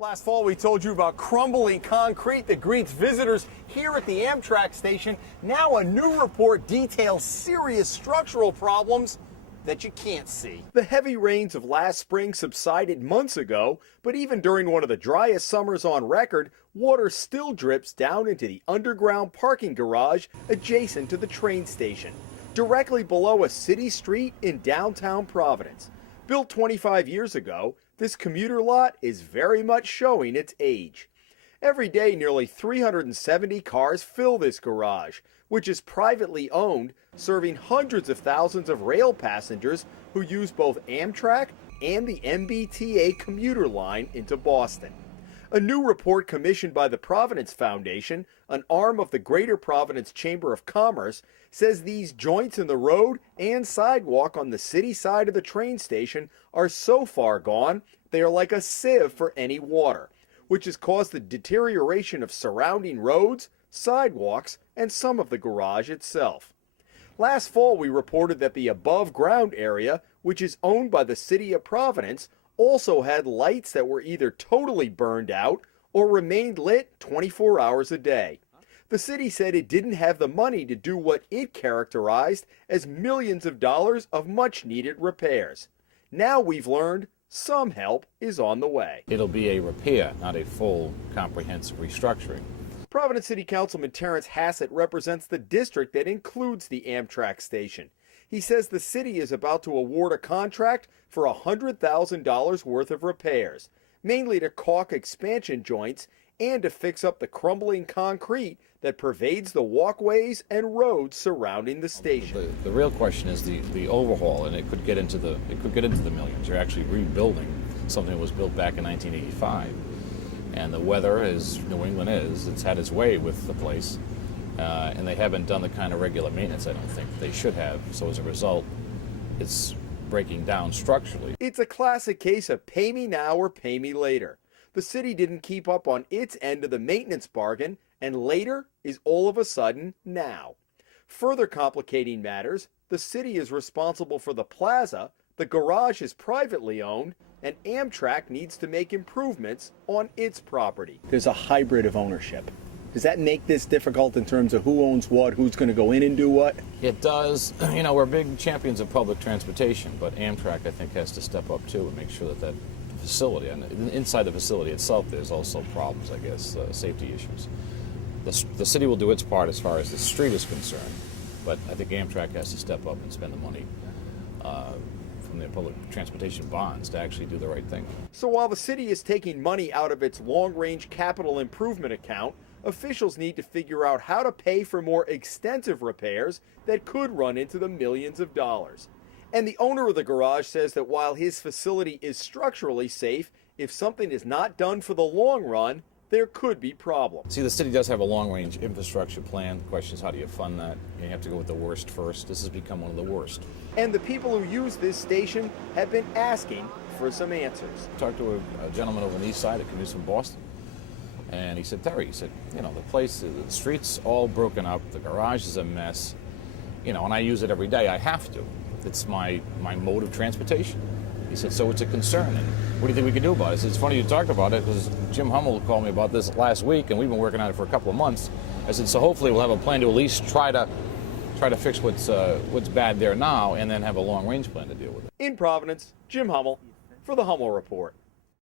Last fall, we told you about crumbling concrete that greets visitors here at the Amtrak station. Now a new report details serious structural problems that you can't see. The heavy rains of last spring subsided months ago, but even during one of the driest summers on record, water still drips down into the underground parking garage adjacent to the train station, directly below a city street in downtown Providence. Built 25 years ago, this commuter lot is very much showing its age. Every day, nearly 370 cars fill this garage, which is privately owned, serving hundreds of thousands of rail passengers who use both Amtrak and the MBTA commuter line into Boston. A new report commissioned by the Providence Foundation, an arm of the Greater Providence Chamber of Commerce, says these joints in the road and sidewalk on the city side of the train station are so far gone they are like a sieve for any water, which has caused the deterioration of surrounding roads, sidewalks, and some of the garage itself. Last fall, we reported that the above-ground area, which is owned by the city of Providence, also had lights that were either totally burned out or remained lit 24 hours a day. The city said it didn't have the money to do what it characterized as millions of dollars of much-needed repairs. Now we've learned some help is on the way. It'll be a repair, not a full comprehensive restructuring. Providence City Councilman Terrence Hassett represents the district that includes the Amtrak station. He says the city is about to award a contract for $100,000 worth of repairs, mainly to caulk expansion joints and to fix up the crumbling concrete that pervades the walkways and roads surrounding the station. The real question is the overhaul, and it could get into the millions. You're actually rebuilding something that was built back in 1985, and the weather, as New England is, it's had its way with the place, and they haven't done the kind of regular maintenance I don't think they should have. So as a result, it's breaking down structurally. It's a classic case of pay me now or pay me later. The city didn't keep up on its end of the maintenance bargain, and later is all of a sudden now. Further complicating matters, the city is responsible for the plaza, the garage is privately owned, and Amtrak needs to make improvements on its property. There's a hybrid of ownership. Does that make this difficult in terms of who owns what, who's going to go in and do what? It does. You know, we're big champions of public transportation, but Amtrak, I think, has to step up too and make sure that facility, and inside the facility itself, there's also problems, I guess, safety issues. The city will do its part as far as the street is concerned, but I think Amtrak has to step up and spend the money from their public transportation bonds to actually do the right thing. So while the city is taking money out of its long-range capital improvement account, officials need to figure out how to pay for more extensive repairs that could run into the millions of dollars. And the owner of the garage says that while his facility is structurally safe, if something is not done for the long run, there could be problems. See, the city does have a long-range infrastructure plan. The question is, how do you fund that? You have to go with the worst first. This has become one of the worst. And the people who use this station have been asking for some answers. I talked to a gentleman over on the east side that commutes from Boston, and he said, Terry, he said, you know, the street's all broken up, the garage is a mess, you know, and I use it every day. I have to. It's my mode of transportation. He said, so it's a concern, and what do you think we can do about it? I said, it's funny you talked about it, because Jim Hummel called me about this last week, and we've been working on it for a couple of months. I said, so hopefully we'll have a plan to at least try to fix what's bad there now, and then have a long-range plan to deal with it. In Providence, Jim Hummel for the Hummel Report.